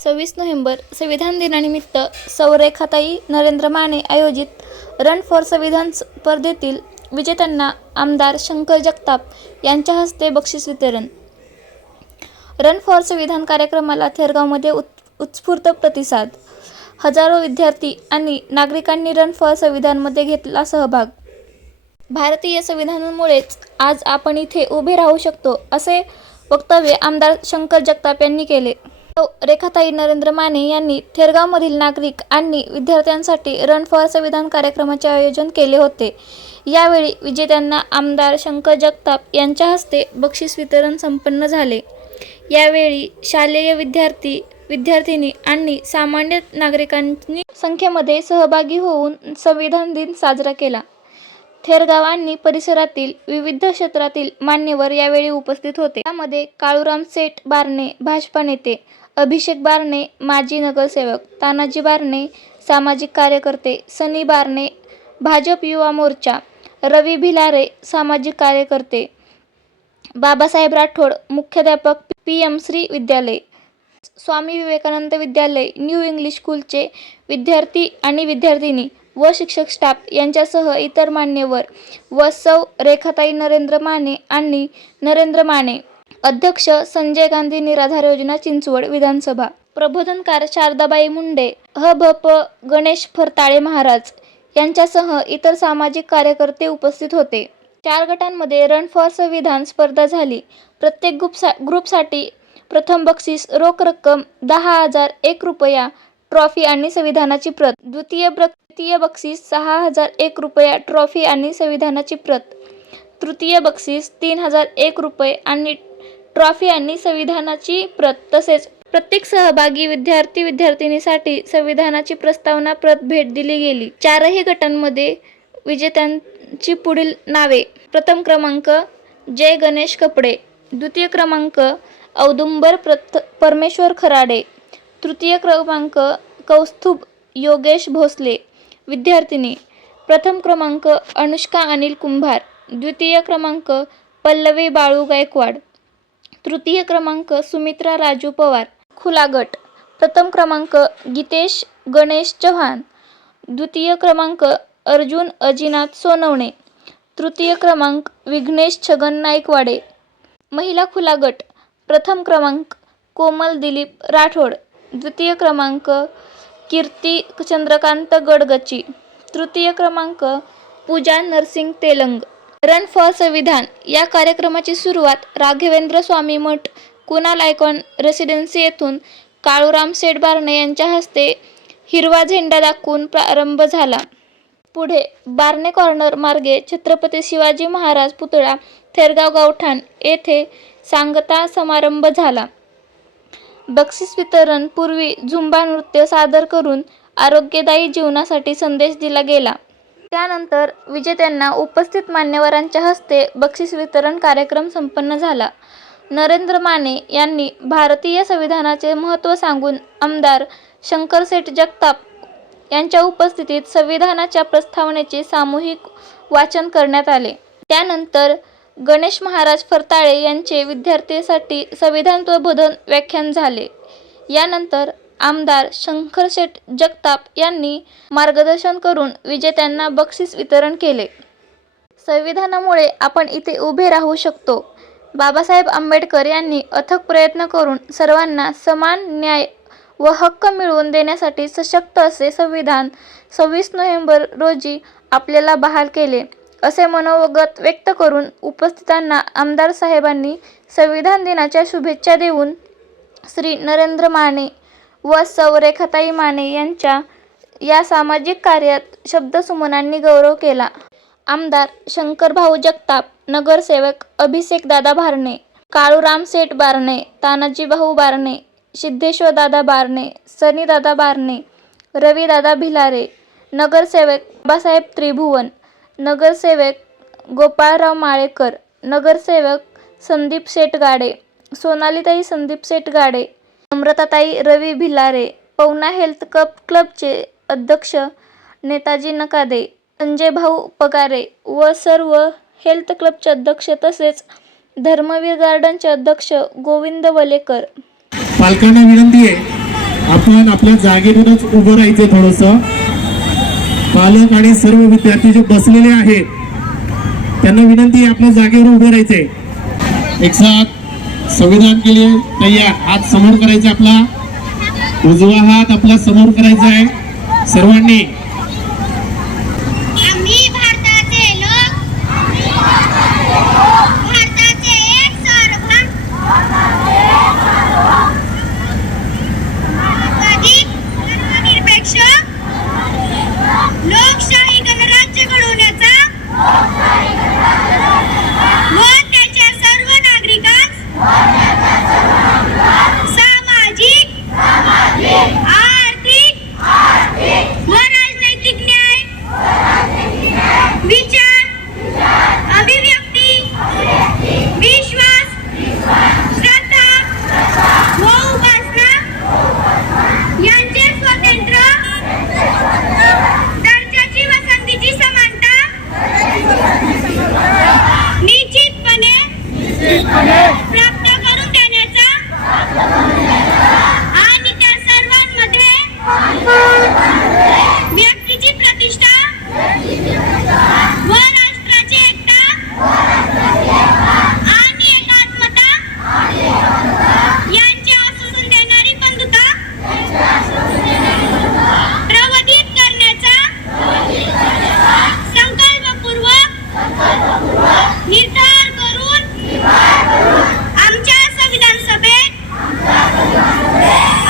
26 November संविधान दिनानिमित्त सौ रेखाताई नरेंद्र माने आयोजित रन फॉर संविधान स्पर्धेतील विजेत्यांना आमदार शंकर जगताप यांच्या हस्ते बक्षीस वितरण. रन फॉर संविधान कार्यक्रमाला थेरगावमध्ये उत्स्फूर्त प्रतिसाद. हजारो विद्यार्थी आणि नागरिकांनी रन फॉर संविधानमध्ये घेतला सहभाग. भारतीय संविधानामुळेच आज आपण इथे उभे राहू शकतो, असे वक्तव्य आमदार शंकर जगताप यांनी केले. सौ रेखाताई नरेंद्र माने यांनी थेरगावमधील नागरिक आणि विद्यार्थ्यांसाठी रन फॉर संविधान कार्यक्रमाचे आयोजन केले होते. यावेळी विजेत्यांना आमदार शंकर जगताप यांच्या हस्ते बक्षीस वितरण संपन्न झाले. यावेळी शालेय विद्यार्थी, विद्यार्थिनी आणि सामान्य नागरिकांनी संख्येमध्ये सहभागी होऊन संविधान दिन साजरा केला. थेरगाव आणि परिसरातील विविध क्षेत्रातील मान्यवर यावेळी उपस्थित होते. यामध्ये काळूराम सेठ बारणे भाजपा नेते, अभिषेक बारणे माजी नगरसेवक, तानाजी बारणे सामाजिक कार्यकर्ते, सनी बारणे भाजप युवा मोर्चा, रवी भिलारे सामाजिक कार्यकर्ते, बाबासाहेब राठोड मुख्याध्यापक PM श्री विद्यालय, स्वामी विवेकानंद विद्यालय न्यू इंग्लिश स्कूलचे विद्यार्थी आणि विद्यार्थिनी व शिक्षक स्टाफ यांच्यासह इतर मान्यवर व सौ रेखाताई नरेंद्र माने आणि नरेंद्र माने. अध्यक्ष संजय गांधी निराधार योजना चिंचवड विधानसभा. प्रबोधनकार शारदाबाई मुंडे, ह.भ.प. गणेश फरताळे महाराज यांच्यासह इतर सामाजिक कार्यकर्ते उपस्थित होते. 4 गटांमध्ये रन फॉर संविधान स्पर्धा झाली. प्रत्येक ग्रुपसाठी प्रथम बक्षीस रोख रक्कम 10,001 रुपया, ट्रॉफी आणि संविधानाची प्रत. द्वितीय बक्षीस 6,001 रुपया, ट्रॉफी आणि संविधानाची प्रत. तृतीय बक्षीस 3,001 रुपये आणि ट्रॉफी आणि संविधानाची प्रत. तसेच प्रत्येक सहभागी विद्यार्थी-विद्यार्थिनीसाठी संविधानाची प्रस्तावना प्रत भेट दिली गेली. 4ही गटांमध्ये विजेत्यांची पुढील नावे. प्रथम क्रमांक जय गणेश कपडे, द्वितीय क्रमांक औदुंबर परमेश्वर खराडे, तृतीय क्रमांक कौस्तुभ योगेश भोसले. विद्यार्थिनी. प्रथम क्रमांक अनुष्का अनिल कुंभार, द्वितीय क्रमांक पल्लवी बाळू गायकवाड, तृतीय क्रमांक सुमित्रा राजू पवार. खुला गट. प्रथम क्रमांक गीतेश गणेश चव्हाण, द्वितीय क्रमांक अर्जुन अजिनाथ सोनवणे, तृतीय क्रमांक विघ्नेश छगन नाईकवाडे. महिला खुला गट. प्रथम क्रमांक कोमल दिलीप राठोड, द्वितीय क्रमांक कीर्ती चंद्रकांत गडगची, तृतीय क्रमांक पूजा नरसिंग तेलंग. रन फॉर संविधान या कार्यक्रमाची सुरुवात राघवेंद्र स्वामी मठ कुणाल आयकॉन रेसिडेन्सी येथून काळूराम सेठ बारणे यांच्या हस्ते हिरवा झेंडा दाखवून प्रारंभ झाला. पुढे बारणे कॉर्नर मार्गे छत्रपती शिवाजी महाराज पुतळा थेरगाव गावठाण येथे सांगता समारंभ झाला. बक्षीस वितरण पूर्वी झुंबा नृत्य सादर करून आरोग्यदायी जीवनासाठी संदेश दिला गेला. त्यानंतर विजेत्यांना उपस्थित मान्यवरांच्या हस्ते बक्षीस वितरण कार्यक्रम संपन्न झाला. नरेंद्र माने यांनी भारतीय संविधानाचे महत्त्व सांगून आमदार शंकरसेठ जगताप यांच्या उपस्थितीत संविधानाच्या प्रस्तावनेचे सामूहिक वाचन करण्यात आले. त्यानंतर गणेश महाराज फरताळे यांचे विद्यार्थ्यांसाठी संविधान प्रबोधन व्याख्यान झाले. यानंतर आमदार शंकरसेठ जगताप यांनी मार्गदर्शन करून विजेत्यांना बक्षीस वितरण केले. संविधानामुळे आपण इथे उभे राहू शकतो. बाबासाहेब आंबेडकर यांनी अथक प्रयत्न करून सर्वांना समान न्याय व हक्क मिळवून देण्यासाठी सशक्त असे संविधान 26 नोव्हेंबर रोजी आपल्याला बहाल केले, असे मनोगत व्यक्त करून उपस्थितांना आमदार साहेबांनी संविधान दिनाच्या शुभेच्छा देऊन श्री नरेंद्र माने व सौ रेखाताई माने यांच्या या सामाजिक कार्यात शब्दसुमनांनी गौरव केला. आमदार शंकरभाऊ जगताप, नगरसेवक अभिषेकदादा बारणे, काळूराम सेठ बारणे, तानाजीभाऊ बारणे, सिद्धेश्वरदादा बारणे, सनीदादा बारणे, रवीदादा भिलारे, नगरसेवक बाबासाहेब त्रिभुवन, नगरसेवक गोपाळराव माळेकर, नगरसेवक संदीप सेठ गाडे, सोनालीताई संदीप सेठ गाडे, अमृताताई रवी भिलारे, पवना हेल्थ क्लबचे अध्यक्ष नेताजी नकादे, संजयभाऊ पगारे व सर्व हेल्थ क्लबचे अध्यक्ष तसेच धर्मवीर गार्डनचे अध्यक्ष गोविंद वलेकर. पालकांना विनंती आहे आपण आपल्या जागेवरूनच उभं राहायचं थोडंसं. पालक आणि सर्व विद्यार्थी जे बसलेले आहेत त्यांना विनंती आहे आपल्या जागेवर उभं राहायचंय. एक साथ संविधान के लिए तैयार. हात समोर करायचा, आपला उजवा हात आपला समोर करायचा आहे सर्वांनी. आम्ही भारताचे लोक, भारताचे एक सार्वभौम अधिक धर्मनिरपेक्ष लोकशाही गणराज्य घडवण्याचा व त्याच्या सर्व नागरिकांस सामाजिक, आर्थिक व राजनैतिक न्याय, विचार, अभिव्यक्ती, विश्वास, श्रद्धा व उपासना यांचे स्वतंत्र दर्जाची व संधीची समानता निश्चितपणे प्राप्त करून देण्याचा आणि त्या सर्वांमध्ये व्यक्तीची प्रतिष्ठा व राष्ट्राची एकता आणि एकात्मता यांची आश्वासन देणारी बंधुता प्रवर्धित करण्याचा संकल्पपूर्वक निर्धार करून आमच्या संविधान सभेत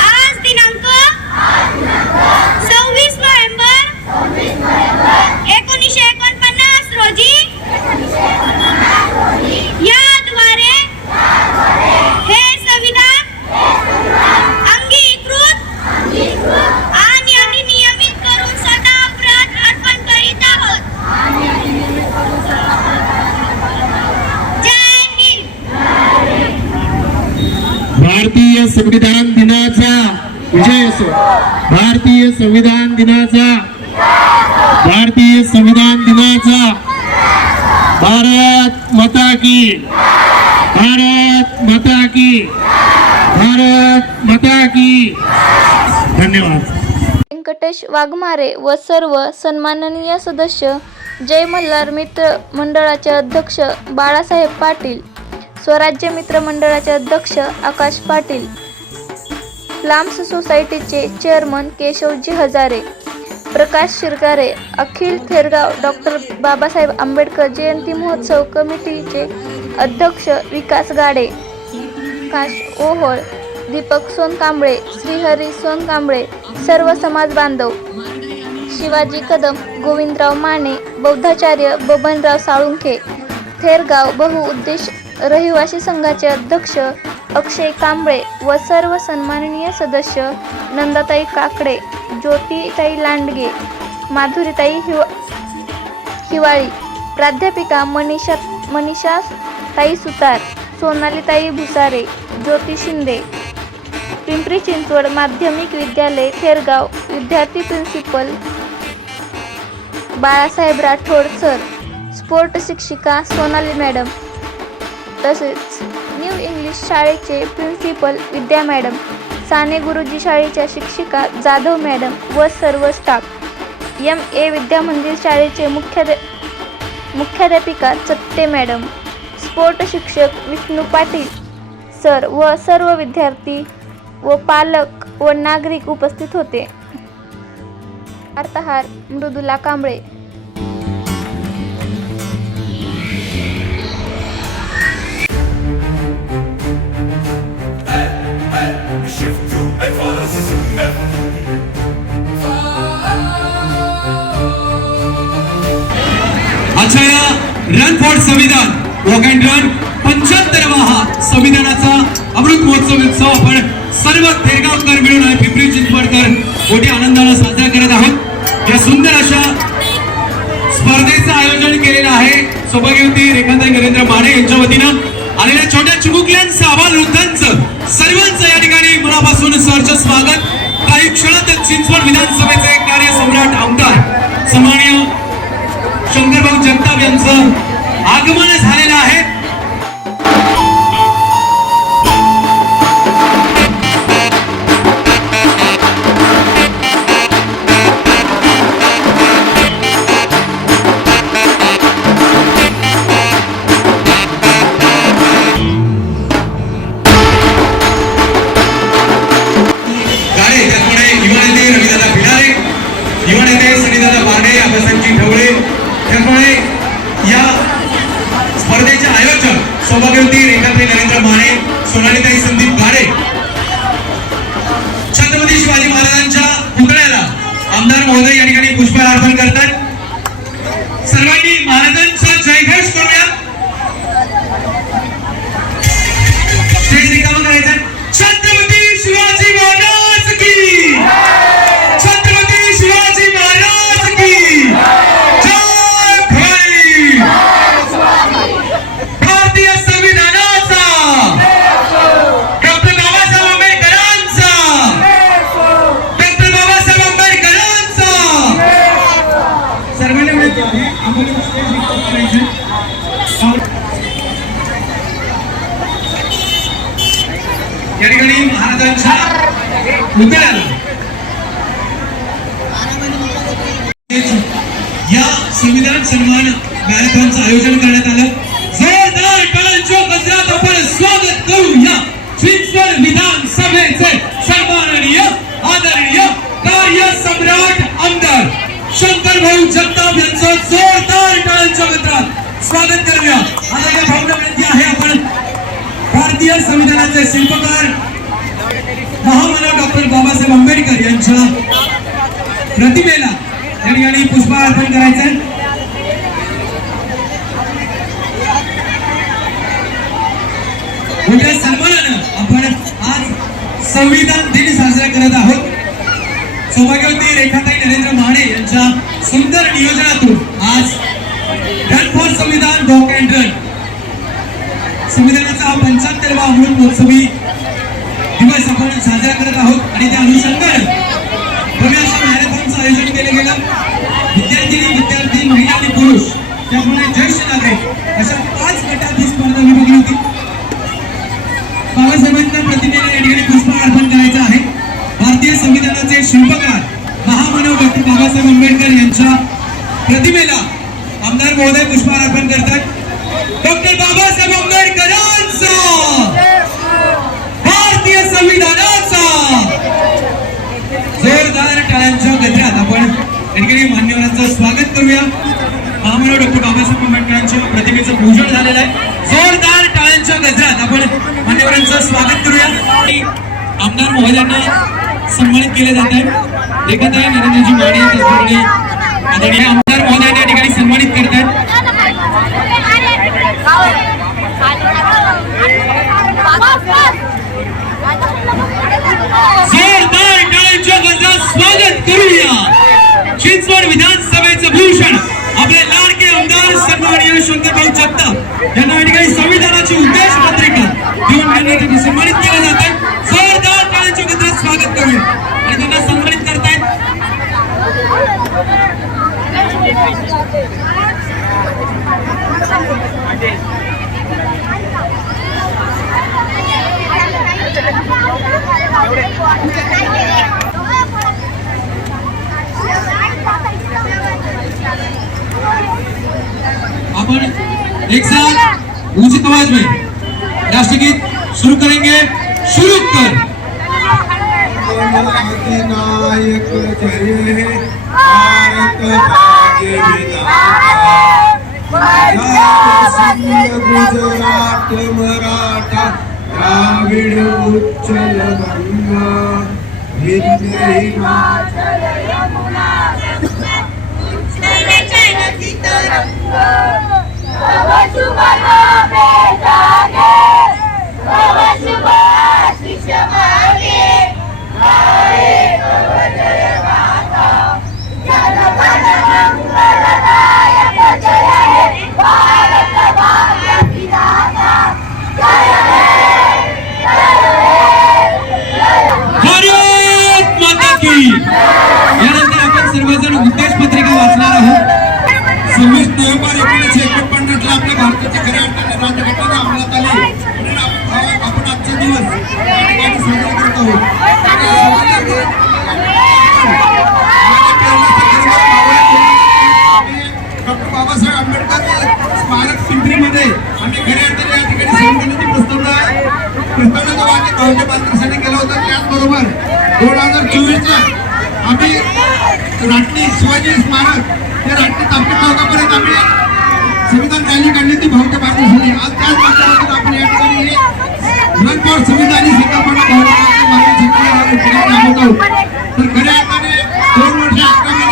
आज दिनांक 26 नोव्हेंबर 1949 रोजी याद्वारे हे संविधान अंगीकृत आणि अधिनियमित करून सदा प्रत अर्पण करीत आहोत. जय हिंद. भारतीय संविधान दिनाचा विजय असो. भारतीय संविधान दिनाचा, भारतीय संविधान दिनाचा. भारत माता की, भारत माता की, भारत माता की. धन्यवाद. व्यंकटेश वाघमारे व सर्व सन्माननीय सदस्य, जय मल्हार मित्र मंडळाचे अध्यक्ष बाळासाहेब पाटील, स्वराज्य मित्र मंडळाचे अध्यक्ष आकाश पाटील, फ्लाम्स सोसायटीचे चेअरमन केशवजी हजारे, प्रकाश शिरगारे, अखिल थेरगाव डॉक्टर बाबासाहेब आंबेडकर जयंती महोत्सव कमिटीचे अध्यक्ष विकास गाडे, काश ओहोळ, दीपक सोनकांबळे, श्रीहरी सोनकांबळे, सर्व समाज बांधव, शिवाजी कदम, गोविंदराव माने, बौद्धाचार्य बबनराव साळुंखे, थेरगाव बहुउद्देश रहिवासी संघाचे अध्यक्ष अक्षय कांबळे व सर्व सन्माननीय सदस्य, नंदाताई काकडे, ज्योतिताई लांडगे, माधुरीताई हिवाळी, प्राध्यापिका मनीषा ताई सुतार, सोनालीताई भुसारे, ज्योती शिंदे, पिंपरी चिंचवड माध्यमिक विद्यालय थेरगाव, विद्यार्थी principal Balasaheb Rathod sir, sport शिक्षिका सोनाली मॅडम, तसेच न्यू इंग्लिश शाळेचे प्रिन्सिपल विद्या मॅडम, साने गुरुजी शाळेच्या शिक्षिका जाधव मॅडम व सर्व स्टाफ, MA विद्या मंदिर शाळेचे मुख्याध्यापिका चत्ते मॅडम, स्पोर्ट शिक्षक विष्णू पाटील सर व सर्व विद्यार्थी व पालक व नागरिक उपस्थित होते. वार्ताहर मृदुला कांबळे. आजच्या या रन फॉर संविधान walk and run 75वा संविधानाचा Amrit Mahotsav उत्सव आपण सर्व थेरगावकर मिळून आणि पिंपरी चिंचवडकर मोठ्या आनंदाने साजरा करत आहोत. या सुंदर अशा स्पर्धेचं आयोजन केलेलं आहे सौभाग्यवती रेखाताई नरेंद्र माने यांच्या वतीनं. आलेल्या छोट्या चिमुकल्यांचं, आबाल वृद्धांचं, सर्वांचं या ठिकाणी मनापासून सहर्ष स्वागत. काही क्षणातच चिंचवड विधानसभेचे कार्यसम्राट आमदार सन्माननीय शंकरभाऊ जगताप यांचं आगमन झालेलं आहे. महोदय या ठिकाणी पुष्पहार अर्पण करतात. सर्वांनी महाराजांचा जयघोष करूया. स्टेज रिकामा करायचा. छत्रपती शिवाजी महाराज की, छत्रपती शिवाजी महाराज की जय. भारतीय संविधानाचा, डॉक्टर बाबासाहेब आंबेडकरांचा, डॉक्टर बाबासाहेब आंबेडकरांचा. सर्वांनी विनंती आहे आपण स्टेज रिकामा करायचं. या ठिकाणी महाराजांच्या पुतळ्याला या संविधान सन्मान मॅरेथॉनचं आयोजन करण्यात आलं. जोरदार टाळ्यांच्या गजरात आपण स्वागत करूया चिंचवड विधानसभेचे सन्माननीय आदरणीय कार्य सम्राट आमदार शंकरभाऊ जगताप यांचं जोरदार टाळ्यांच्या गजरात स्वागत करूया. आदरणीय भावना विनंती आहे आपण भारतीय संविधानाचे शिल्पकार महामानव डॉक्टर बाबासाहेब आंबेडकर यांच्या प्रतिमेला या ठिकाणी पुष्पहार अर्पण करायचं. मोठ्या सन्मानानं आपण आज संविधान दिन साजरा करत आहोत. सौभाग्यवती रेखाताई नरेंद्र माने यांच्या सुंदर नियोजनातून आज रन फॉर संविधान वॉक अँड रन संविधानाचा 75वा अमृत महोत्सवी दिवस आपण साजरा करत आहोत आणि त्या अनुषंगाने भव्य अशा मॅरेथॉनचं आयोजन केलं गेलं. विद्यार्थी, महिला आणि पुरुष त्यामुळे ज्येष्ठ नागरिक अशा 5 गटात ही स्पर्धा विभागली होती. बाबासाहेबांच्या प्रतिमेला या ठिकाणी पुष्पहार अर्पण करायचं आहे. भारतीय संविधानाचे शिल्पकार महामानव डॉक्टर बाबासाहेब आंबेडकर यांच्या प्रतिमेला आमदार महोदय पुष्पहार अर्पण करतात. डॉक्टर बाबासाहेब आंबेडकरांचा, भारतीय संविधानाचा जोरदार टाळ्यांच्या गजरात आपण या ठिकाणी मान्यवरांचं स्वागत करूया. महामानव डॉक्टर बाबासाहेब आंबेडकरांच्या प्रतिमेचं पूजन झालेलं आहे. जोरदार टाळ्यांच्या गजरात आपण मान्यवरांचं स्वागत करूया. आमदार महोदयांना सन्मानित केले जात आहे. रेखाताई नरेंद्रजी माने त्याचप्रमाणे आदरणीय आमदार महोदयांना या ठिकाणी सन्मानित करतात. जोरदार टाळ्यांच्या गजरात स्वागत करूया चिंचवड विधानसभेचं भूषण आपले लाडके आमदार सन्माननीय शंकरभाऊ जगताप यांना या ठिकाणी संविधानाची उद्देश पत्रिका देऊन सन्मानित केलं जात आहे. जोरदार टाळ्यांच्या गजरात स्वागत करूया आणि त्यांना सन्मानित करतायत. अपन एक साथ ऊंची आवाज में राष्ट्रगीत शुरू करेंगे. शुरू कर. नायक जय हे भारत भाग्य विधाता गुजरात मराठा द्राविड उच्चल गंगा हिंद हिमाचल यमुना यानंतर आपण सर्वजण उद्देश पत्रिका वाचणार आहोत. 26 नोव्हेंबर 1949 ला आपल्या भारताच्या खऱ्या अर्थाने राज्यघटना अंमलात आली म्हणून आपण आजचा दिवस या ठिकाणी साजरा करत आहोत. डॉक्टर बाबासाहेब आंबेडकर स्मारक पिंपरीमध्ये आम्ही खऱ्या अर्थाने या ठिकाणी संविधानाची प्रस्तावनेचं वाचन भाऊच्या मार्गदर्शनाने केलं होतं. त्याचबरोबर 2024 ला आम्ही राष्ट्रीय शिवाजी स्मारक ते राष्ट्रीय तापी चौकापर्यंत आम्ही संविधान रॅली काढली होती भाऊच्या मार्गदर्शनाने. आज त्याच माध्यमातून आपण या ठिकाणी रन फॉर संविधान ही संकल्पना भाऊच्या मार्गदर्शनाने राबवत आहोत. तर खऱ्या अर्थाने 2 वर्ष 11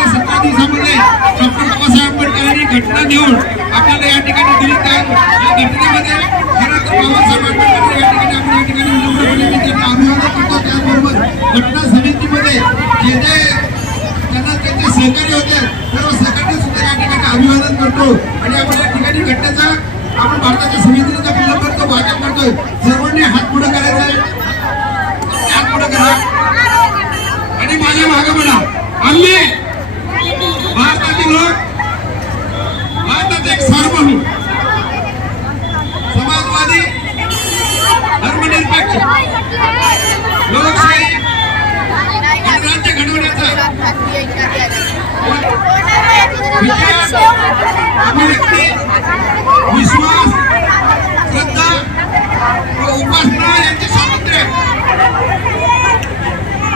घटना देऊन आपल्याला या ठिकाणी दिली त्या घटनेमध्ये खरं तर बाबासाहेब आंबेडकर या ठिकाणी आपण या ठिकाणी विनम्रपणे मी त्यांना अभिवादन करतो. त्याचबरोबर घटना समितीमध्ये जे त्यांना त्यांचे सहकारी होते सर्व सहकार्य सुद्धा या ठिकाणी अभिवादन करतो. आणि आपण या ठिकाणी घटनेचा आपण भारताच्या संविधानाचा पूर्ण करतो, वाचन करतोय. सर्वांनी हात पुढे करायचा आहे, हात पुढे करा आणि माझ्या मागे म्हणा. आम्ही भारतातील लोक, भारताचे एक सार्वभौम समाजवादी धर्मनिरपेक्ष लोकशाही आणि राज्य घडवण्याचा विचार, अभिव्यक्ती, विश्वास, श्रद्धा व उपासना यांचे स्वातंत्र्य,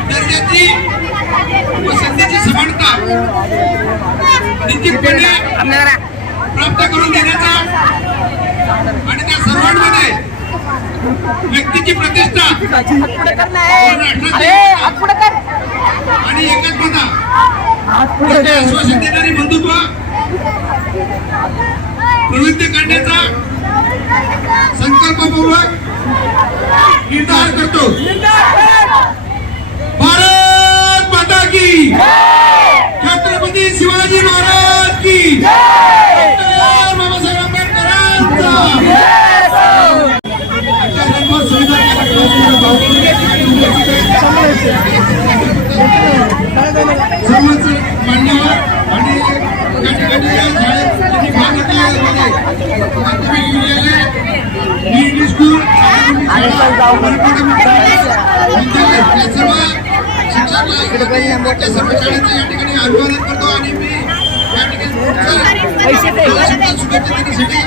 दर्जाची व संधीची समानता निश्चितपणे प्राप्त करून देण्याचा आणि त्या सर्वांमध्ये व्यक्तीची प्रतिष्ठा आणि एकात्मता याचे आश्वासन देणारी बंधुत्व प्रवृत्त करण्याचा संकल्पपूर्वक निर्धार करतो. भारत माता की, छत्रपती शिवाजी महाराज की, डॉक्टर बाबासाहेब आंबेडकरांचा. आजच्या रणभर संविधान सर्वच मान्यवर आणि या ठिकाणी या शाळेत त्यांनी भाग घेतला. प्राथमिक विद्यालय, इंग्लिश स्कूल, या सर्व शिक्षक सर्व शाळेचं या ठिकाणी अभिवादन करतो. आणि मी या ठिकाणी शुभेच्छा देण्यासाठी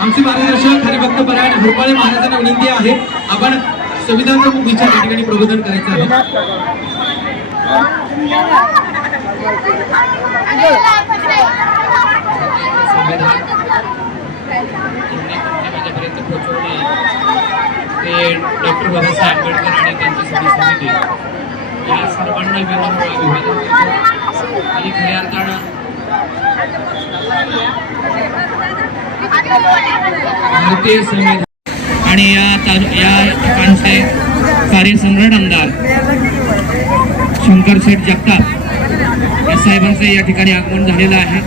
आमचे मार्गदर्शक हरिभक्त परायण हुरपाळे महाराजांना विनंती आहे, आपण संविधान प्रमुख विचार या ठिकाणी प्रबोधन करायचं आहे. माझ्यापर्यंत पोहोचवणे ते डॉक्टर बाबासाहेब आंबेडकर आणि त्यांची सगळी समिती या सर्वांना विनम्र अभिवादन करतो. आणि खऱ्या अर्थानं भारतीय संविधान आणि या ठिकाणचे कार्यसम्राट आमदार शंकरशेठ जगताप या साहेबांचे या ठिकाणी आगमन झालेलं आहे,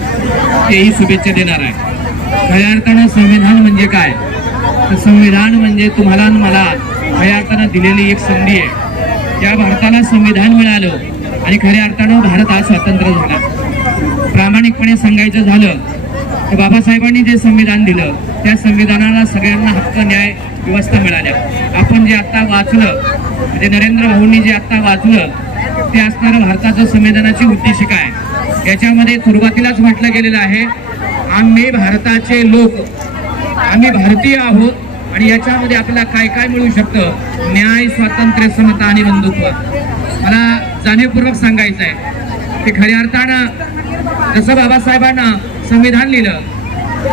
तेही शुभेच्छा देणार आहे. खऱ्या अर्थानं संविधान म्हणजे काय, तर संविधान म्हणजे तुम्हाला आणि मला खऱ्या अर्थानं दिलेली एक संधी आहे. या भारताला संविधान मिळालं आणि खऱ्या अर्थानं भारत हा स्वतंत्र झाला. प्रामाणिकपणे सांगायचं झालं तर बाबासाहेबांनी जे संविधान दिलं त्या संविधानाला सगळ्यांना हक्क, न्याय, व्यवस्था मिळाल्या. आपण जे आत्ता वाचलं म्हणजे नरेंद्र भाऊंनी जे आत्ता वाचलं ते असणारं भारताचं संविधानाची उद्देशिका आहे. याच्यामध्ये सुरुवातीलाच म्हटलं गेलेलं आहे, आम्ही भारताचे लोक, आम्ही भारतीय आहोत आणि याच्यामध्ये आपल्याला काय काय मिळू शकतं, न्याय, स्वातंत्र्य, समता आणि बंधुत्व. मला जाणीवपूर्वक सांगायचं आहे की खऱ्या अर्थानं जसं बाबासाहेबांना संविधान लिहिलं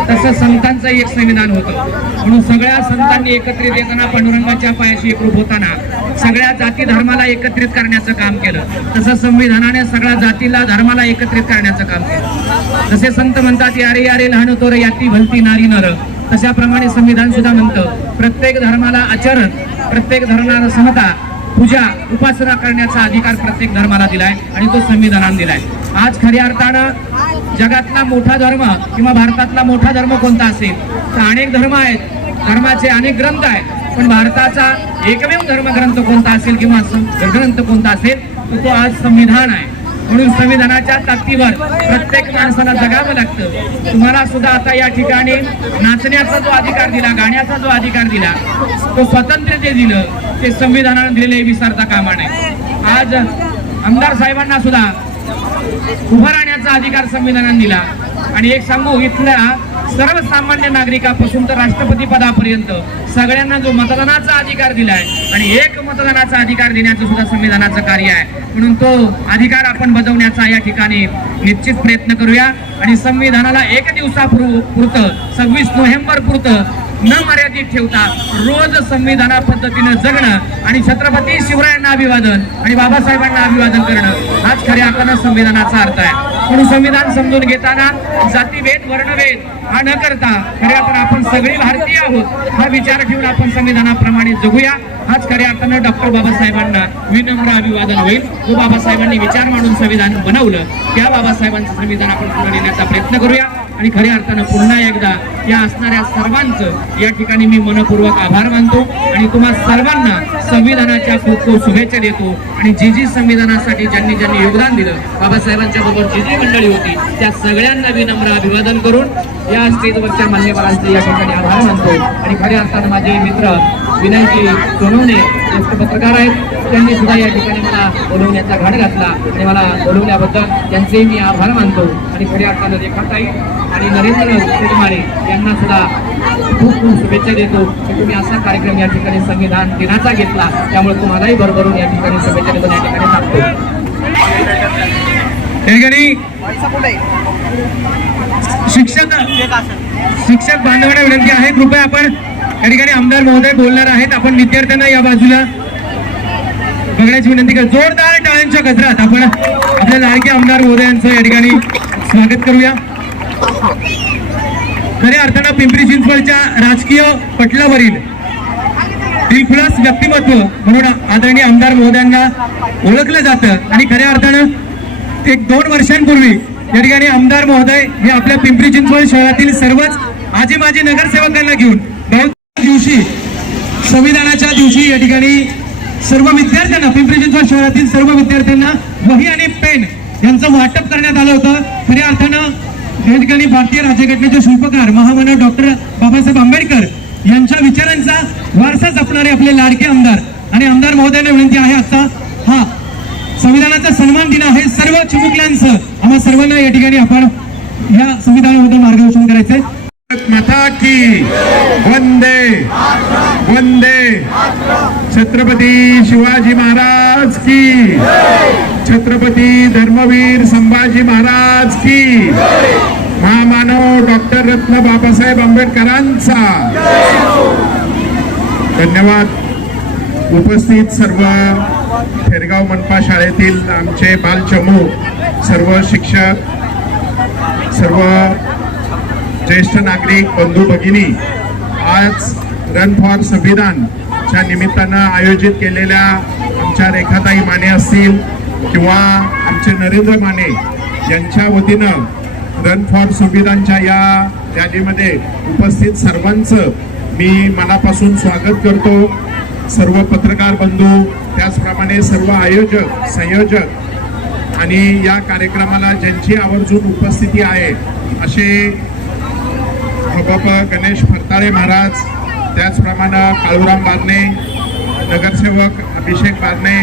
तसं संतांचं एक संविधान होतं. म्हणून सगळ्या संतांनी एकत्रित येताना पांडुरंगाच्या पायाशी एकरूप होताना सगळ्या जाती धर्माला एकत्रित करण्याचं काम केलं. तसं संविधानाने सगळ्या जातीला धर्माला एकत्रित करण्याचं काम केलं. जसे संत म्हणतात यारे यारे लहान तोर याती भलती नारी नर, तशाप्रमाणे संविधान सुद्धा म्हणतं प्रत्येक धर्माला आचरण, प्रत्येक धर्माला समता, पूजा, उपासना करण्याचा अधिकार प्रत्येक धर्माला दिलाय आणि तो संविधानाने दिलाय. आज खऱ्या अर्थानं जगातला मोठा धर्म किंवा भारतातला मोठा धर्म कोणता असेल तर अनेक धर्म आहेत, धर्माचे अनेक ग्रंथ आहेत, पण भारताचा एकमेव धर्मग्रंथ कोणता असेल किंवा ग्रंथ कोणता असेल तर तो आज संविधान आहे. म्हणून संविधानाच्या ताकदीवर प्रत्येक माणसाला जगावं लागतं. तुम्हाला सुद्धा आता या ठिकाणी नाचण्याचा जो अधिकार दिला, गाण्याचा जो अधिकार दिला, तो स्वातंत्र्य जे दिलं ते संविधानाने दिलेले विसरता कामा नये. आज आमदार साहेबांना सुद्धा उभं राहण्याचा अधिकार संविधानाने दिला आणि एक सांगू, इथल्या सर्वसामान्य नागरिकापासून तर राष्ट्रपती पदापर्यंत सगळ्यांना जो मतदानाचा अधिकार दिलाय आणि एक मतदानाचा अधिकार देण्याचं सुद्धा संविधानाचं कार्य आहे. म्हणून तो अधिकार आपण बजावण्याचा या ठिकाणी निश्चित प्रयत्न करूया आणि संविधानाला एक दिवसापुरतं 26 नोव्हेंबर पुरतं न मर्यादित ठेवता रोज संविधाना पद्धतीनं जगणं आणि छत्रपती शिवरायांना अभिवादन आणि बाबासाहेबांना अभिवादन करणं हाच खऱ्या अर्थानं संविधानाचा अर्थ आहे. म्हणून संविधान समजून घेताना जातीभेद वर्णभेद हा न करता खऱ्या अर्थानं आपण सगळे भारतीय आहोत हा विचार ठेवून आपण संविधानाप्रमाणे जगूया. हाच खऱ्या अर्थानं डॉक्टर बाबासाहेबांना विनम्र अभिवादन होईल. जो बाबासाहेबांनी विचार मांडून संविधान बनवलं त्या बाबासाहेबांचं संविधान आपण पुढे नेण्याचा प्रयत्न करूया आणि खऱ्या अर्थानं पुन्हा एकदा या असणाऱ्या सर्वांचं या ठिकाणी मी मनपूर्वक आभार मानतो आणि तुम्हा सर्वांना संविधानाच्या खूप खूप शुभेच्छा देतो. आणि जी संविधानासाठी ज्यांनी योगदान दिलं बाबासाहेबांच्या बरोबर जी मंडळी होती त्या सगळ्यांना विनम्र अभिवादन करून या स्टेजवरच्या मान्यवरांचे या ठिकाणी आभार मानतो. आणि खऱ्या अर्थानं माझे मित्र विनयजी सोनवणे ज्येष्ठ पत्रकार आहेत, त्यांनी सुद्धा या ठिकाणी मला बोलवण्याचा घाट घातला आणि मला बोलवल्याबद्दल त्यांचे मी आभार मानतो. आणि खऱ्या अर्थानं रेखाताई आणि नरेंद्र शेटमारे यांना सुद्धा खूप खूप शुभेच्छा देतो की तुम्ही असा कार्यक्रम या ठिकाणी संविधान दिनाचा घेतला, त्यामुळे तुम्हालाही भरभरून या ठिकाणी शुभेच्छा देतो या ठिकाणी सांगतो. शिक्षक बांधवांना विनंती आहे, कृपया आपण या ठिकाणी आमदार महोदय बोलणार आहेत. आपण विद्यार्थ्यांना या बाजूला बघण्याची विनंती कर. जोरदार टाळ्यांच्या गजरात आपण आपल्या लाडके आमदार महोदयांचं या ठिकाणी स्वागत करूया. खऱ्या अर्थानं पिंपरी चिंचवडच्या राजकीय पटलावरील दिलखुलास व्यक्तिमत्व म्हणून आदरणीय आमदार महोदयांना ओळखलं जातं. आणि खऱ्या अर्थानं 1-2 वर्षांपूर्वी या ठिकाणी आमदार महोदय हे आपल्या पिंपरी चिंचवड शहरातील सर्वच आजी माजी नगरसेवकांना घेऊन दिवशी संविधानाच्या दिवशी या ठिकाणी सर्व विद्यार्थ्यांना पिंपरी चिंचवड शहरातील सर्व विद्यार्थ्यांना वही आणि पेन यांचं वाटप करण्यात आलं होतं. खऱ्या अर्थानं या ठिकाणी भारतीय राज्यघटनेचे शिल्पकार महामानव डॉक्टर बाबासाहेब आंबेडकर यांच्या विचारांचा वारसा जपणारे आपले लाडके आमदार आणि आमदार महोदयांना विनंती आहे, आजचा हा संविधानाचा सन्मान दिन आहे. सर्व चिमुकल्यांसह आम्हा सर्वांना या ठिकाणी आपण या संविधानाबद्दल मार्गदर्शन करायचंय. माता की वंदे वंदे. छत्रपती शिवाजी महाराज की, छत्रपती धर्मवीर संभाजी महाराज की, महामानव डॉक्टर रत्न बाबासाहेब आंबेडकरांचा. धन्यवाद. उपस्थित सर्व थेरगाव मनपा शाळेतील आमचे बालचमू, सर्व शिक्षक, सर्व ज्येष्ठ नागरिक बंधू भगिनी, आज रन फॉर संविधानच्या निमित्तानं आयोजित केलेल्या आमच्या रेखाताई माने असतील किंवा आमचे नरेंद्र माने यांच्या वतीनं रन फॉर संविधानच्या या रॅलीमध्ये उपस्थित सर्वांचं मी मनापासून स्वागत करतो. सर्व पत्रकार बंधू, त्याचप्रमाणे सर्व आयोजक संयोजक आणि या कार्यक्रमाला ज्यांची आवर्जून उपस्थिती आहे असे गणेश फरताळे महाराज, त्याचप्रमाणे काळूराम बारणे, नगरसेवक अभिषेक बारणे,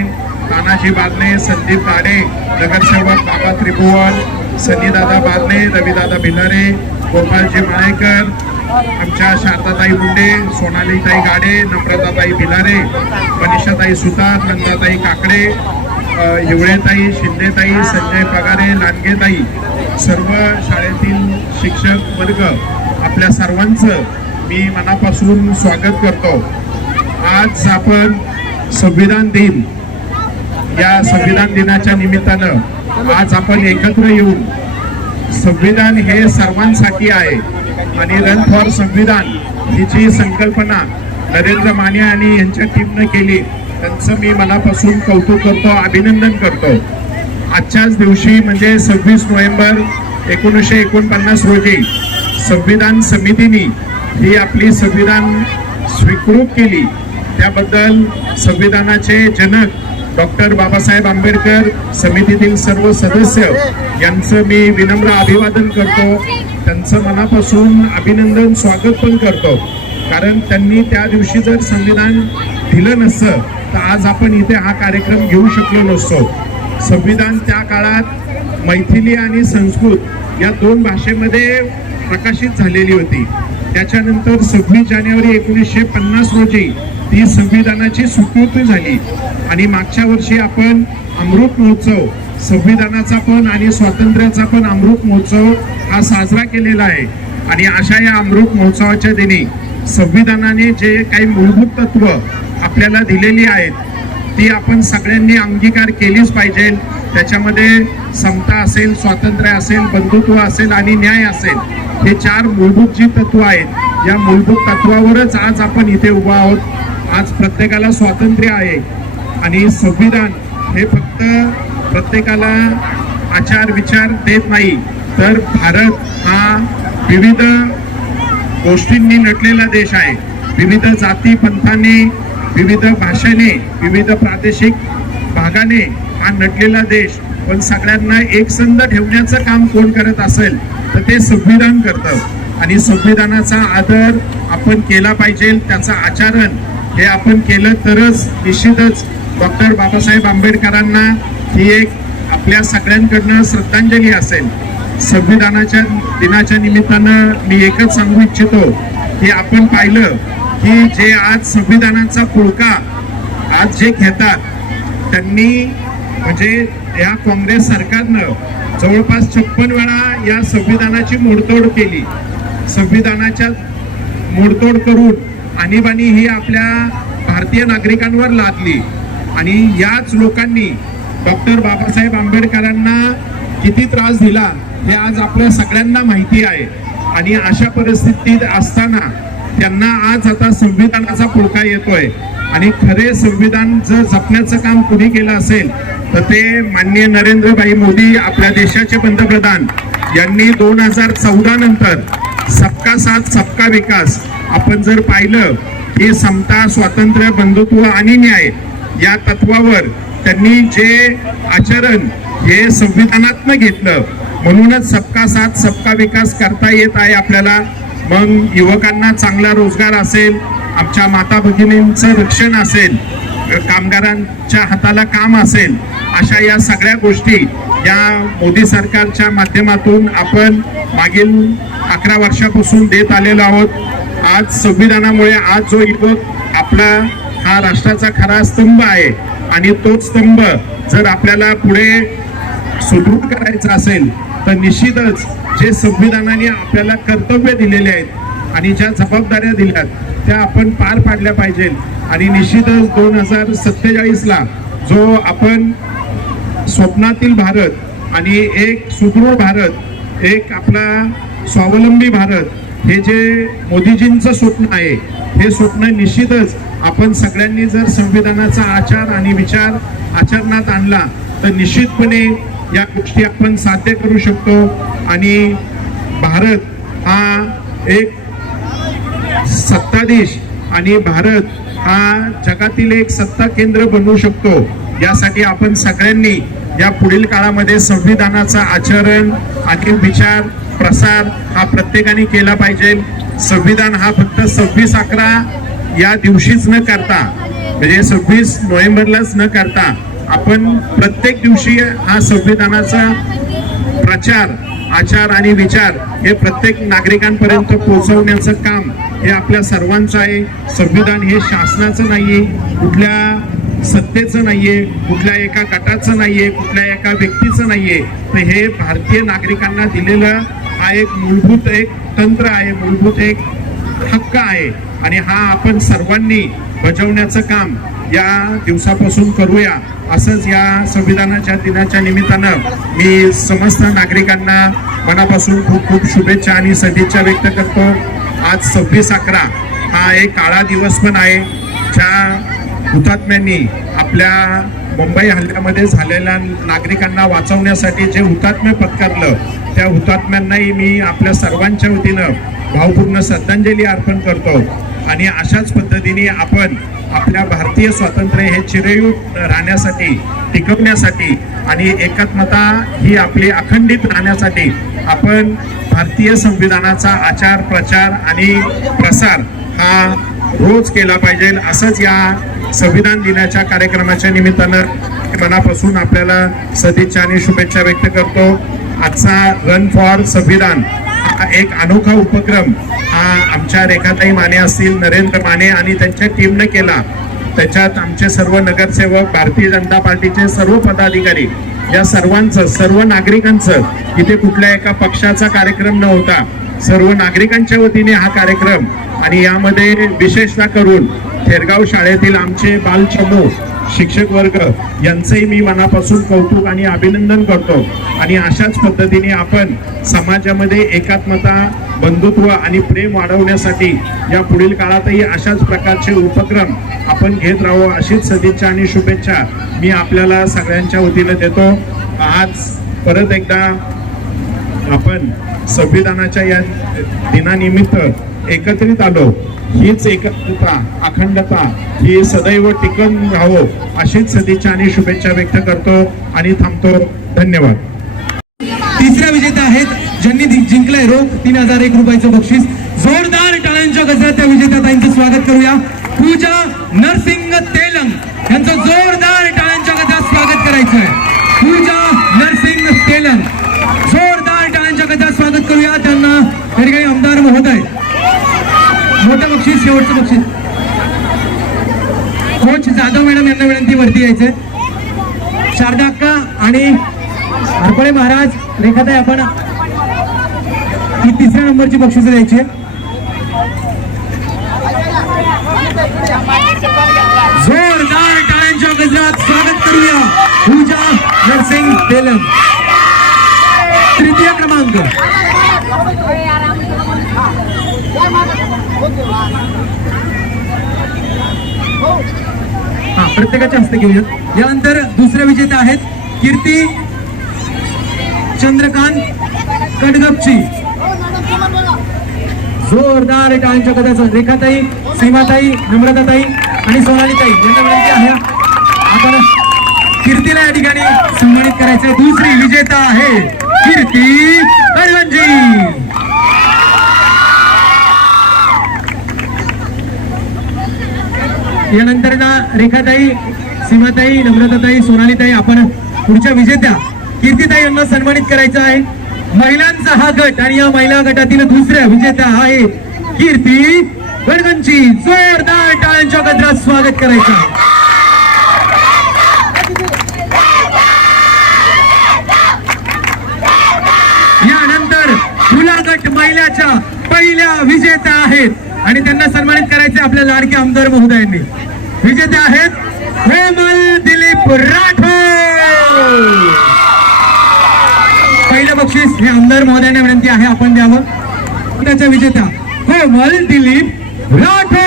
तानाजी बारणे, संदीप गाडे, नगरसेवक बाबा त्रिभुवन, सनीदादा बारणे, रविदादा भिलारे, गोपालजी माळेकर, आमच्या शारदाताई मुंडे, सोनालीताई गाडे, नम्रताताई भिलारे, मनीषाताई सुतार, नंदाताई काकडे, हिवळेताई, शिंदेताई, संजय पगारे, लांडगेताई, सर्व शाळेतील शिक्षक वर्ग, आपल्या सर्वांचं मी मनापासून स्वागत करतो. आज आपण संविधान दिन, या संविधान दिनाच्या निमित्तानं आज आपण एकत्र येऊन, संविधान हे सर्वांसाठी आहे आणि रन फॉर संविधान ही जी संकल्पना नरेंद्र माने आणि यांच्या टीमनं केली, त्यांचं मी मनापासून कौतुक करतो, अभिनंदन करतो. आजच्याच दिवशी म्हणजे 26 नोव्हेंबर 1949 रोजी संविधान समितीने ही आपली संविधान स्वीकृत केली. त्याबद्दल संविधानाचे जनक डॉक्टर बाबासाहेब आंबेडकर, समितीतील सर्व सदस्य यांचं मी विनम्र अभिवादन करतो. त्यांचं मनापासून अभिनंदन, स्वागत पण करतो. कारण त्यांनी त्या दिवशी जर संविधान दिलं नसतं तर आज आपण इथे हा कार्यक्रम घेऊ शकलो नसतो. संविधान त्या काळात मैथिली आणि संस्कृत या 2 भाषेमध्ये प्रकाशित झालेली होती. त्याच्यानंतर 26 जानेवारी 1950 रोजी ती संविधानाची स्वीकृती झाली आणि मागच्या वर्षी आपण अमृत महोत्सव, संविधानाचा पण आणि स्वातंत्र्याचा पण अमृत महोत्सव हा साजरा केलेला आहे. आणि अशा या अमृत महोत्सवाच्या दिनी संविधानाने जे काही मूलभूत तत्व आपल्याला दिलेली आहेत ती आपण सगळ्यांनी अंगीकार केलीच पाहिजे. त्याच्यामध्ये समता असेल, स्वातंत्र्य असेल, बंधुत्व असेल आणि न्याय असेल, हे 4 मूलभूत जी तत्व आहेत या मूलभूत तत्वावरच आज आपण इथे उभा आहोत. आज प्रत्येकाला स्वातंत्र्य आहे आणि संविधान हे फक्त प्रत्येकाला आचार विचार देत नाही, तर भारत हा विविध गोष्टींनी नटलेला देश आहे. विविध जाती पंथाने, विविध भाषेने, विविध प्रादेशिक भागाने हा नटलेला देश. पण सगळ्यांना एकसंध ठेवण्याचं काम कोण करत असेल तर ते संविधान करतं आणि संविधानाचा आदर आपण केला पाहिजे. त्याचं आचरण हे आपण केलं तरच निश्चितच डॉक्टर बाबासाहेब आंबेडकरांना ही एक आपल्या सगळ्यांकडनं श्रद्धांजली असेल. संविधानाच्या दिनाच्या निमित्तानं मी एकच सांगू इच्छितो की आपण पाहिलं की जे आज संविधानाचा पुळका आज जे घेतात त्यांनी म्हणजे या काँग्रेस सरकारनं जवळपास 56 वेळा या संविधानाची मोडतोड केली. संविधानाच्या मोडतोड करून आणीबाणी ही आपल्या भारतीय नागरिकांवर लादली आणि याच लोकांनी डॉक्टर बाबासाहेब आंबेडकरांना किती त्रास दिला हे आज आपल्या सगळ्यांना माहिती आहे. आणि अशा परिस्थितीत असताना त्यांना आज आता संविधानाचा पुळका येतोय आणि खरे संविधान जर जपण्याचं काम कुणी केलं असेल तर ते माननीय नरेंद्रभाई मोदी आपल्या देशाचे पंतप्रधान यांनी 2014 नंतर सबका साथ सबका विकास आपण जर पाहिलं की समता, स्वातंत्र्य, बंधुत्व आणि न्याय या तत्वावर त्यांनी जे आचरण हे संविधानातनं घेतलं म्हणूनच सबका साथ सबका विकास करता येत आहे आपल्याला. मग युवकांना चांगला रोजगार असेल, आमच्या माता भगिनींचं रक्षण असेल, कामगारांच्या हाताला काम असेल, अशा या सगळ्या गोष्टी या मोदी सरकारच्या माध्यमातून आपण मागील 11 वर्षापासून देत आलेलो आहोत. आज संविधानामुळे आज जो युवक आपला हा राष्ट्राचा खरा स्तंभ आहे आणि तोच स्तंभ जर आपल्याला पुढे सुदृढ करायचा असेल तर निश्चितच जे संविधानाने आपल्याला कर्तव्य दिलेले आहेत आणि ज्या जबाबदाऱ्या दिल्यात त्या आपण पार पाडल्या पाहिजे. आणि निश्चितच 2047ला जो आपण स्वप्नातील भारत आणि एक सुदृढ भारत, एक आपला स्वावलंबी भारत हे जे मोदीजींचं स्वप्न आहे हे स्वप्न निश्चितच आपण सगळ्यांनी जर संविधानाचा आचार आणि विचार आचरणात आणला तर निश्चितपणे या गोष्टी आपण साध्य करू शकतो आणि भारत हा एक सत्ताधीश आणि भारत हा जगातील एक सत्ता केंद्र बनवू शकतो. यासाठी आपण सगळ्यांनी या पुढील काळामध्ये संविधानाचा आचरण आणि विचार प्रसार हा प्रत्येकाने केला पाहिजे. संविधान हा फक्त 26/11 या दिवशीच न करता म्हणजे 26 नोव्हेंबरलाच न करता आपण प्रत्येक दिवशी हा संविधानाचा प्रचार, आचार आणि विचार हे प्रत्येक नागरिकांपर्यंत पोहोचवण्याचं काम हे आपल्या सर्वांचं आहे. संविधान हे शासनाचं नाहीये, कुठल्या सत्तेचं नाहीये, कुठल्या एका गटाचं नाहीये, कुठल्या एका व्यक्तीचं नाहीये, तर हे भारतीय नागरिकांना दिलेलं हा एक मूलभूत एक तंत्र आहे, मूलभूत एक हक्क आहे आणि हा आपण सर्वांनी बजावण्याचं काम या दिवसापासून करूया. असंच या संविधानाच्या दिनाच्या निमित्तानं मी समस्त नागरिकांना मनापासून खूप खूप शुभेच्छा आणि सदिच्छा व्यक्त करतो. आज 26/11 हा एक काळा दिवस पण आहे. ज्या हुतात्म्यांनी आपल्या मुंबई हल्ल्यामध्ये झालेल्या नागरिकांना वाचवण्यासाठी जे हुतात्म्य पत्करलं त्या हुतात्म्यांनाही मी आपल्या सर्वांच्या वतीनं भावपूर्ण श्रद्धांजली अर्पण करतो. आणि अशाच पद्धतीने आपण आपल्या भारतीय स्वातंत्र्य हे चिरंजीव राहण्यासाठी, टिकवण्यासाठी आणि एकात्मता ही आपली अखंडित राहण्यासाठी आपण भारतीय संविधानाचा आचार, प्रचार आणि प्रसार हा रोज केला पाहिजे. असंच या संविधान दिनाच्या कार्यक्रमाच्या निमित्तानं मनापासून आपल्याला सदिच्छा आणि शुभेच्छा व्यक्त करतो. आजचा रन फॉर संविधान हा एक अनोखा उपक्रम हा आमच्या रेखाताई माने असतील, नरेंद्र माने आणि त्यांच्या टीमने केला. त्याच्यात आमचे सर्व नगरसेवक, भारतीय जनता पार्टीचे सर्व पदाधिकारी, या सर्वांचं, सर्व नागरिकांचं, इथे कुठल्या एका पक्षाचा कार्यक्रम न होता सर्व नागरिकांच्या वतीने हा कार्यक्रम, आणि यामध्ये विशेषतः करून थेरगाव शाळेतील आमचे बालचमू शिक्षक वर्ग यांचंही मी मनापासून कौतुक आणि अभिनंदन करतो. आणि अशाच पद्धतीने आपण समाजामध्ये एकात्मता, बंधुत्व आणि प्रेम वाढवण्यासाठी या पुढील काळातही अशाच प्रकारचे उपक्रम आपण घेत राहू, अशीच सदिच्छा आणि शुभेच्छा मी आपल्याला सगळ्यांच्या वतीने देतो. आज परत एकदा आपण संविधानाच्या या दिनानिमित्त एकत्रित आलो. हीच एकत्रता, अखंडता ही सदैव टिकून राहो, अशीच सदिच्छा आणि शुभेच्छा व्यक्त करतो आणि थांबतो. धन्यवाद. तिसऱ्या विजेत्या आहेत ज्यांनी जिंकलंय रोख 3001 रुपयाचं बक्षीस. जोरदार टाळ्यांच्या गजरात त्या विजेत्याताईंचं स्वागत करूया. पूजा नरसिंग तेलंग यांचं जोरदार टाळ्यांच्या गजरात स्वागत करायचं आहे. पूजा नरसिंग तेलंग, जोरदार टाळ्यांच्या गजरात स्वागत करूया त्यांना. तरी काही आमदार महोदय, मोठं बक्षीस, शेवटचं बक्षीस. कोच जाधव मॅडम यांना विनंती वरती यायचंय. शारदा अक्का आणि हरपळे महाराज, रेखाताई आपण ही तिसऱ्या नंबरची बक्षीस द्यायची. जोरदार टाळ्यांच्या गजरात स्वागत करूया पूजा नरसिंग तेलंग, तृतीय क्रमांक. हा, प्रत्येकाच्या हस्ते घेऊयात. यानंतर दुसरे विजेते आहेत कीर्ती चंद्रकांत कडगपची. जोरदार टाळ्यांच्या गजरात रेखाताई, सीमाताई, नम्रताताई आणि सोनालीताई यांना विनंती आहे आपण कीर्तीला या ठिकाणी सन्मानित करायचं. दुसरी विजेता आहे कीर्ती कडगंजी. यानंतर ना रेखाताई, सीमाताई, नम्रताताई, सोनालीताई आपण पुढच्या विजेत्या कीर्तीताई यांना सन्मानित करायचं आहे. महिलांचा हा गट आणि या महिला गटातील दुसऱ्या विजेत्या आहे कीर्ती कडगंजी. जोरदार टाळ्यांच्या गजरात स्वागत करायचं आहे. यानंतर खुला गट महिलाच्या पहिल्या विजेत्या आहेत आणि त्यांना सन्मानित करायचे आपल्या लाडके आमदार महोदयांनी. विजेते आहेत कोमल दिलीप राठोड. पहिलं बक्षीस हे आमदार महोदयांना विनंती आहे आपण द्यावं. त्याच्या विजेत्या कोमल दिलीप राठोड.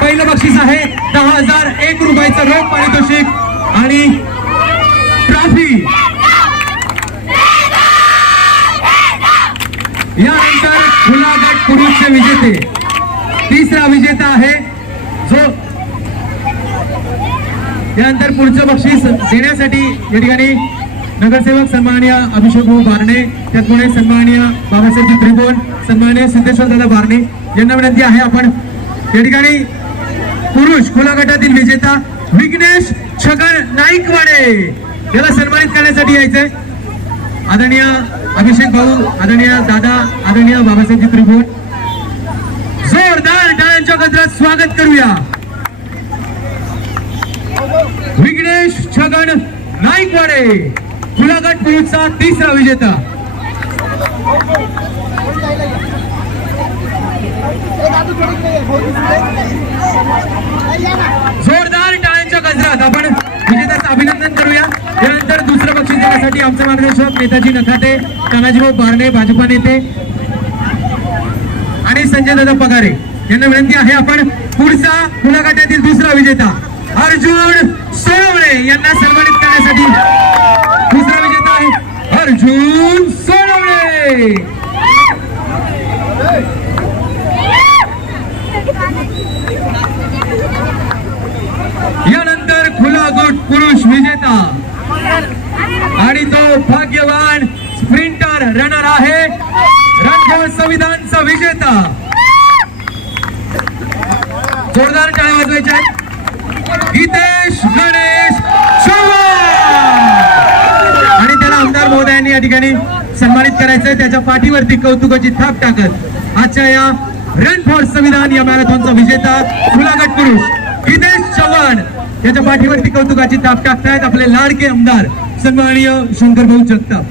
पहिलं बक्षीस आहे 10,001 रुपयाचं रोख पारितोषिक आणि ट्रॉफी. यानंतर खुला गट पुरुषचे विजेते, तिसरा विजेता आहे जो यानंतर पुढचं बक्षीस देण्यासाठी या ठिकाणी नगरसेवक सन्माननीय अभिषेक भाऊ बारणे, त्याचमुळे सन्माननीय बाबासाहेब त्रिभुवन, सन्माननीय सिद्धेश्वर दादा बारणे यांना विनंती आहे आपण या ठिकाणी पुरुष खुला गटातील विजेता विघ्नेश छगन नाईकवाडे याला सन्मानित करण्यासाठी यायचंय. आदरणीय अभिषेक भाऊ, आदरणीय दादा, आदरणीय बाबासाहेब त्रिभुवन, जोरदार टाळ्यांच्या गजरात स्वागत करूया विघ्नेश छगन नाईकवाडे, खुला गट पुरुषचा तिसरा विजेता. जोरदार टाळ्यांच्या गजरात आपण विजेत्याचं अभिनंदन करूया. यानंतर दुसरं बक्षीस देण्यासाठी आमचे मार्गदर्शक नेताजी नखाते, तानाजीभाऊ बारणे भाजपा नेते आणि संजय दादा पगारे यांना विनंती आहे आपण पुढचा खुला गटातील दुसरा विजेता अर्जुन सोनवणे यांना सन्मानित करण्यासाठी. दुसरा विजेता आहे अर्जुन सोनवणे. यानंतर खुला गट पुरुष विजेता आणि तो भाग्यवान स्प्रिंटर रनर आहे रन फॉर संविधानचा विजेता. जोरदार टाळ्या वाजवायच्या. हितेश गणेश चव्हाण आणि त्याला आमदार महोदयांनी या ठिकाणी सन्मानित करायचंय. त्याच्या पाठीवरती कौतुकाची थाप टाकत आजच्या या रन फॉर संविधान या मॅरेथॉनचा विजेता खुला गट पुरुष हितेश चव्हाण याच्या पाठीवरती कौतुकाची थाप टाकतायत आपले लाडके आमदार सन्माननीय शंकरभाऊ जगताप.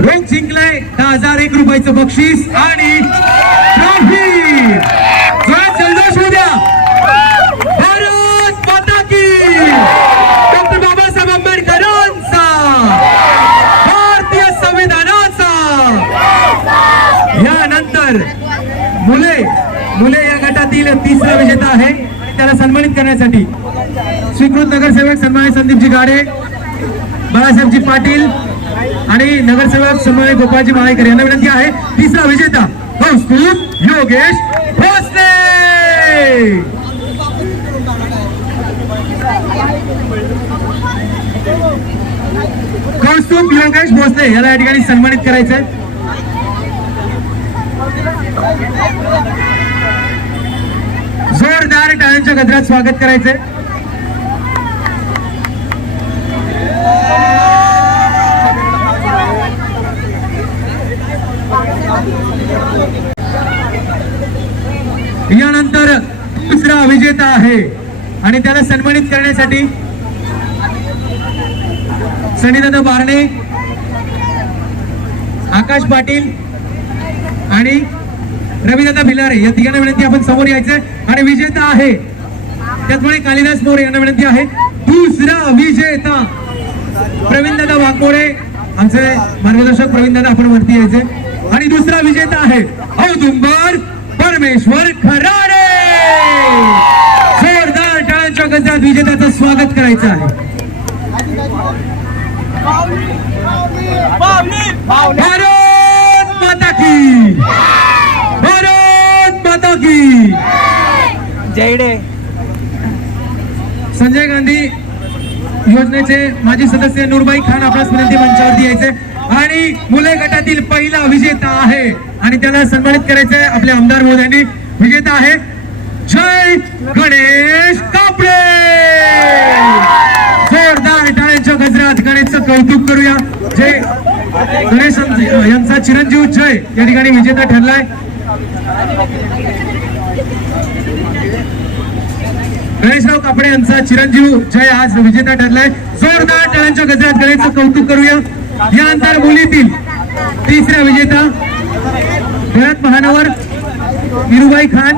रोख जिंकलाय 10,001 रुपयाचं बक्षीस आणि ट्रॉफी. जोरात जल्लोष होऊ द्या. भारत माता की. डॉक्टर बाबासाहेब आंबेडकरांचा, भारतीय संविधानाचा. यानंतर मुले या गटातील तिसरा विजेता आहे. त्याला सन्मानित करण्यासाठी स्वीकृत नगरसेवक सन्मानित संदीपजी गाडे, बाळासाहेबजी पाटील आणि नगरसेवक सन्मानित गोपाळजी माळेकर यांना विनंती आहे. तिसरा विजेता कौस्तुभ योगेश भोसले. कौस्तुभ योगेश भोसले याला या ठिकाणी सन्मानित करायचंय. जोरदार टाळ्यांच्या गजरात स्वागत करायचंय. यानंतर दुसरा विजेता आहे आणि त्याला सन्मानित करण्यासाठी सनीदादा बारणे, आकाश पाटील आणि रविदादा भिलारे या तिघांना विनंती आपण समोर यायचंय. आणि विजेता आहे त्याचमुळे कालिदास मोरे यांना विनंती आहे. दुसरा विजेता प्रवीणदादा वाघमोरे, आमचे मार्गदर्शक प्रवीणदादा आपण वरती यायचे. आणि दुसरा विजेता आहे औदुंबर परमेश्वर खराडे. जोरदार टाळ्यांच्या गजरात विजेत्याचं स्वागत करायचं आहे. भारत माता की. भारत माता की. संजय गांधी योजनेचे माजी सदस्य नूरबाई खान आपल्याच विनंती मंचावरती यायचे. आणि मुले गटातील पहिला विजेता आहे आणि त्याला सन्मानित करायचंय आपल्या आमदार महोदयांनी. विजेता आहे जय गणेश कापडे. जोरदार टाळ्यांच्या गजरात गणेशचं कौतुक करूया. जय गणेश यांचा चिरंजीव जय या ठिकाणी विजेता ठरलाय. गणेशराव कापडे यांचा चिरंजीव जय आज विजेता ठरलाय. जोरदार टाळ्यांच्या गजरात गणेशचं कौतुक करूया. यानंतर मुलीतील तिसरा विजेता धुळ्यात महानगर हिरुबाई खान,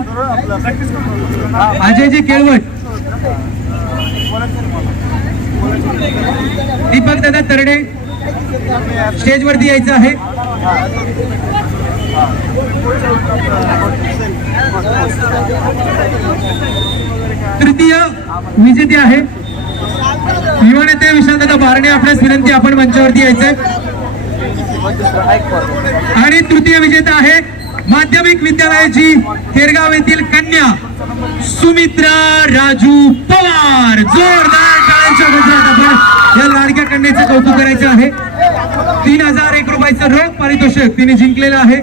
अजयजी केळवट, दीपक दादा तरडे स्टेजवरती यायचं आहे. तृतीय विजेते आहे युवा नेते विशालदादा बारणे, आपल्यास विनंती आपण मंचावरती यायचंय. आणि तृतीय विजेता आहे माध्यमिक विद्यालयाची तेरगाव येथील कन्या सुमित्रा राजू पवार. जोरदार टाळ्यांच्या गजरात आपण या लाडक्या कन्याचं कौतुक करायचं आहे. 3,001 रुपयाचं रोख पारितोषिक तिने जिंकलेलं आहे.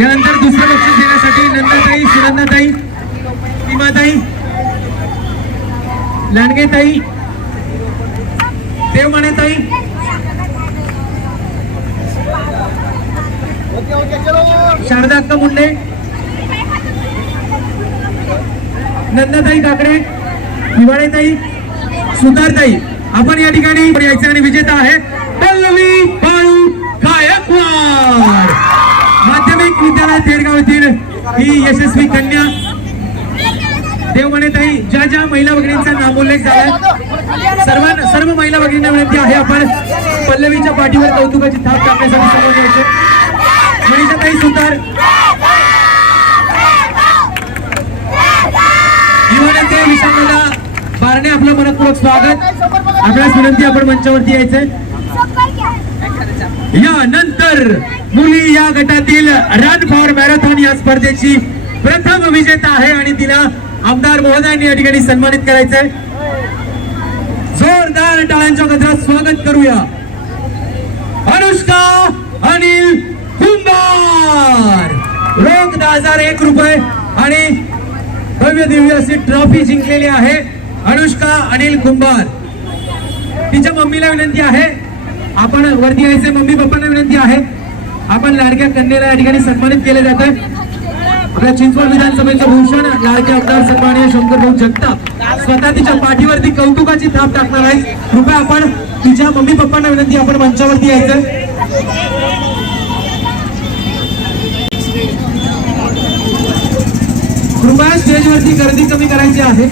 यानंतर दुसरं बक्षीस देण्यासाठी नंदाताई, सुनंदाताई, सीमाताई, लांडगेताई, देवमानेताई, शारदा अक्का मुंडे, नंदाताई काकडे, हिवाळेताई, सुतारताई आपण या ठिकाणी यायचे. आणि विजेता आहे पल्लवी बाळू गायकवाड. माध्यमिक विद्यालय तेरगाव येथील ही यशस्वी कन्या. देवमानेताई, ज्या महिला भगिनींचा नामोल्लेख झाला सर्व महिला भगिनींना विनंती आहे आपण पल्लवीच्या पाठीवर कौतुकाची थाप टाकण्यासाठी समोर यायचे. मनीषाताई सुतार, युवा नेते विशालदादा बारणे आपलं मनपूर्वक स्वागत. आपल्यास विनंती आपण मंचावरती यायचंय. यानंतर मुली या गटातील रन फॉर मॅरेथॉन या स्पर्धेची प्रथम विजेता आहे आणि तिला आमदार महोदयांनी या ठिकाणी सन्मानित करायचंय. जोरदार टाळ्यांच्या गजरात स्वागत करूया अनुष्का अनिल कुंभार. रोख 10,001 रुपये आणि भव्य दिव्य अशी ट्रॉफी जिंकलेली आहे अनुष्का अनिल कुंभार. तिच्या मम्मीला विनंती आहे आपण वरती यायचे. मम्मी पप्पांना विनंती आहे आपण लाडक्या कन्येला या ठिकाणी सन्मानित केले जात आहे. आपल्या चिंचवड विधानसभेचं भूषण लाडके आमदार सन्माननीय शंकरभाऊ जगताप स्वतः तिच्या पाठीवरती कौतुकाची थाप टाकणार आहेत. कृपया आपण तिच्या मम्मी पप्पांना विनंती आपण मंचावरती यायचं. कृपया स्टेजवरती गर्दी कमी करायची आहे.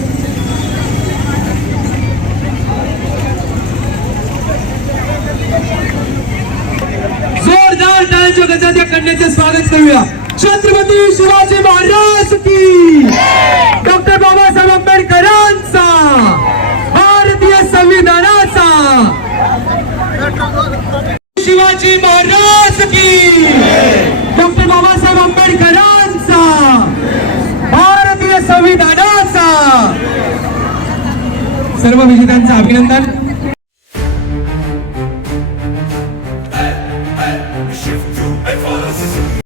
जोरदार टाळ्यांच्या गजरात या कन्येचे स्वागत करूया. छत्रपती शिवाजी महाराज की, डॉक्टर बाबासाहेब आंबेडकरांचा, भारतीय संविधानाचा, शिवाजी महाराज की, डॉक्टर बाबासाहेब आंबेडकरांचा, भारतीय संविधानाचा. सर्व विजेत्यांचं अभिनंदन.